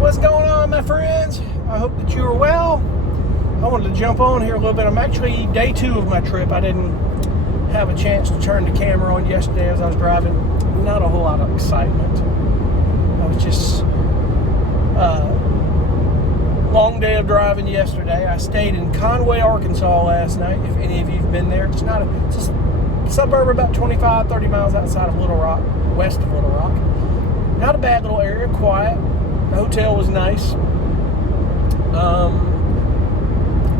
What's going on, my friends? I hope that you are well. I wanted to jump on here a little bit. I'm actually day 2 of my trip. I didn't have a chance to turn the camera on yesterday as I was driving. Not a whole lot of excitement. I was just long day of driving yesterday. I stayed in Conway, Arkansas last night. If any of you have been there, it's a suburb about 25, 30 miles outside of Little Rock, west of Little Rock. Not a bad little area, quiet. The hotel was nice.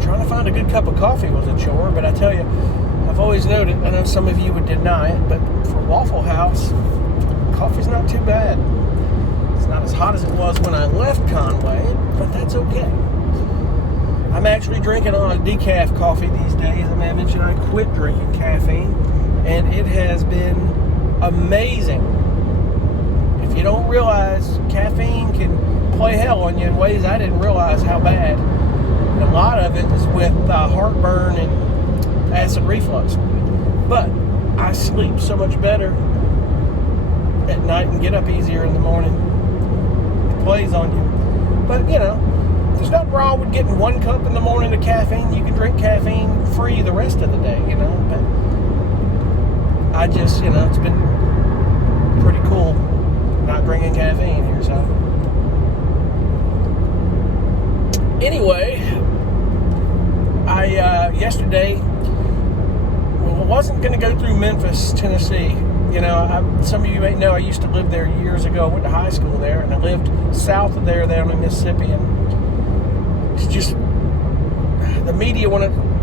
Trying to find a good cup of coffee was a chore, but I tell you, I've always noted, I know some of you would deny it, but for Waffle House, coffee's not too bad. It's not as hot as it was when I left Conway, but that's okay. I'm actually drinking on a decaf coffee these days. I may mention I quit drinking caffeine, and it has been amazing. If you don't realize, caffeine can play hell on you in ways I didn't realize how bad. And a lot of it is with heartburn and acid reflux. But I sleep so much better at night and get up easier in the morning. It plays on you. But, you know, there's nothing wrong with getting 1 cup in the morning of caffeine. You can drink caffeine free the rest of the day, you know. But I just, you know, it's been pretty cool not drinking caffeine here, so. Anyway, I yesterday wasn't going to go through Memphis, Tennessee. You know, some of you may know I used to live there years ago. I went to high school there, and I lived south of there down in Mississippi. And it's just, the media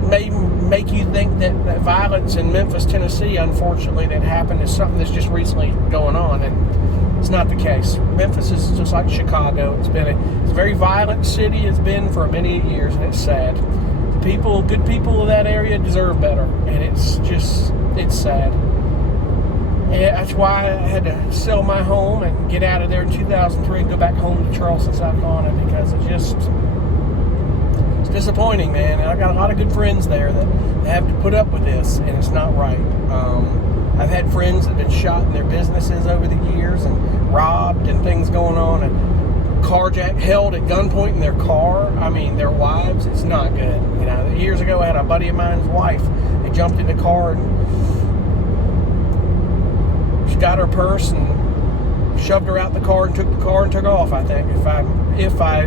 may make you think that violence in Memphis, Tennessee, unfortunately, that happened is something that's just recently going on, and it's not the case. Memphis is just like Chicago. It's a very violent city. It's been for many years, and it's sad. The good people of that area deserve better, and it's sad. And that's why I had to sell my home and get out of there in 2003 and go back home to Charleston, South Carolina, because it's disappointing, man. And I got a lot of good friends there that have to put up with this, and it's not right. I've had friends that have been shot in their businesses over the years and robbed and things going on, and carjacked, held at gunpoint in their car. I mean, their wives. It's not good. You know, years ago I had a buddy of mine's wife. They jumped in the car and she got her purse and shoved her out the car and took the car and took off, I think. If I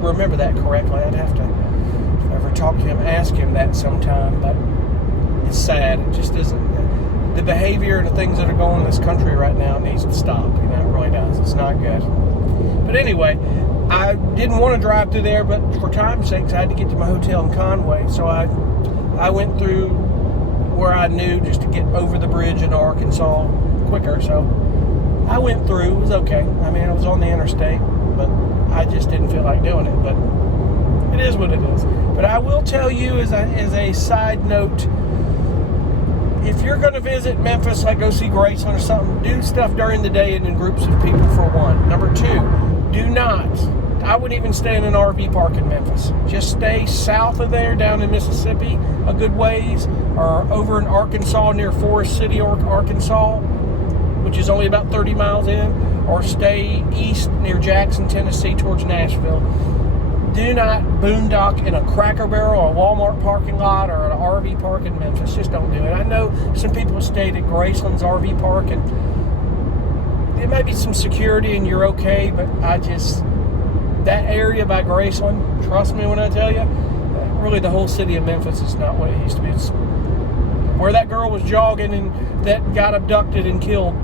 remember that correctly. I'd have to, if I ever talk to him, ask him that sometime, but it's sad. It just isn't. The behavior and the things that are going on in this country right now needs to stop. You know, it really does. It's not good. But anyway, I didn't want to drive through there, but for time's sake, I had to get to my hotel in Conway. So I went through where I knew just to get over the bridge in Arkansas quicker. So I went through. It was okay. I mean, it was on the interstate, but I just didn't feel like doing it. But it is what it is. But I will tell you, as a side note, if you're going to visit Memphis, like go see Graceland or something, do stuff during the day and in groups of people, for one. Number 2, do not. I wouldn't even stay in an RV park in Memphis. Just stay south of there, down in Mississippi a good ways, or over in Arkansas near Forest City, Arkansas, which is only about 30 miles in, or stay east near Jackson, Tennessee, towards Nashville. Do not boondock in a Cracker Barrel or a Walmart parking lot or an RV park in Memphis. Just don't do it. I know some people stayed at Graceland's RV park, and there may be some security and you're okay, but that area by Graceland, trust me when I tell you, really the whole city of Memphis is not what it used to be. It's where that girl was jogging and that got abducted and killed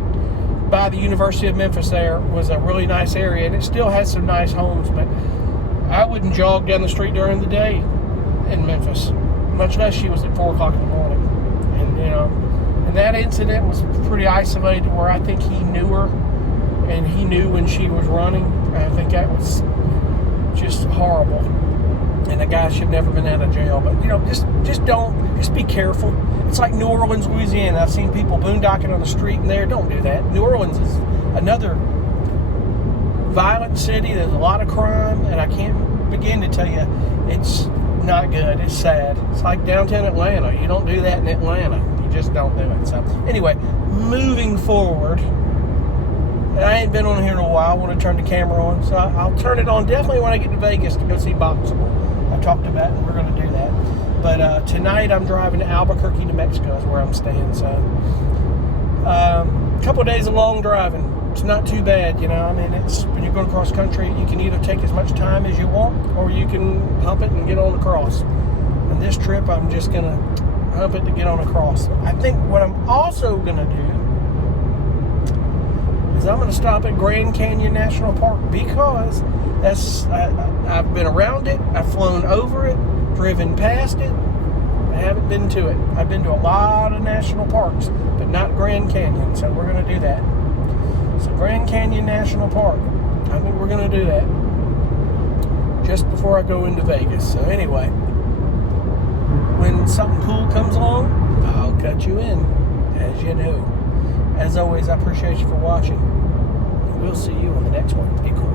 by the University of Memphis there was a really nice area, and it still has some nice homes, but I wouldn't jog down the street during the day in Memphis, much less she was at 4 o'clock in the morning. And, you know, and that incident was pretty isolated, where I think he knew her and he knew when she was running. I think that was just horrible. And the guy should have never been out of jail. But, you know, just be careful. It's like New Orleans, Louisiana. I've seen people boondocking on the street in there. Don't do that. New Orleans is another violent city. There's a lot of crime, and I can't begin to tell you, it's not good. It's sad. It's like downtown Atlanta. You don't do that in Atlanta. You just don't do it. So anyway, moving forward, I ain't been on here in a while. I want to turn the camera on, so I'll turn it on definitely when I get to Vegas to go see Boxable. I talked about it, and we're going to do that. But tonight I'm driving to Albuquerque, New Mexico is where I'm staying. So a couple of days of long driving. It's not too bad, you know. I mean, it's when you're going across country, you can either take as much time as you want, or you can hump it and get on across. And this trip, I'm just going to hump it to get on across. I think what I'm also going to do is I'm going to stop at Grand Canyon National Park, because I've been around it, I've flown over it, driven past it. I haven't been to it. I've been to a lot of national parks, but not Grand Canyon, so we're going to do that. So Grand Canyon National Park, I think we're going to do that just before I go into Vegas. So anyway, when something cool comes along, I'll cut you in, as you know. As always, I appreciate you for watching. We'll see you on the next one. Be cool.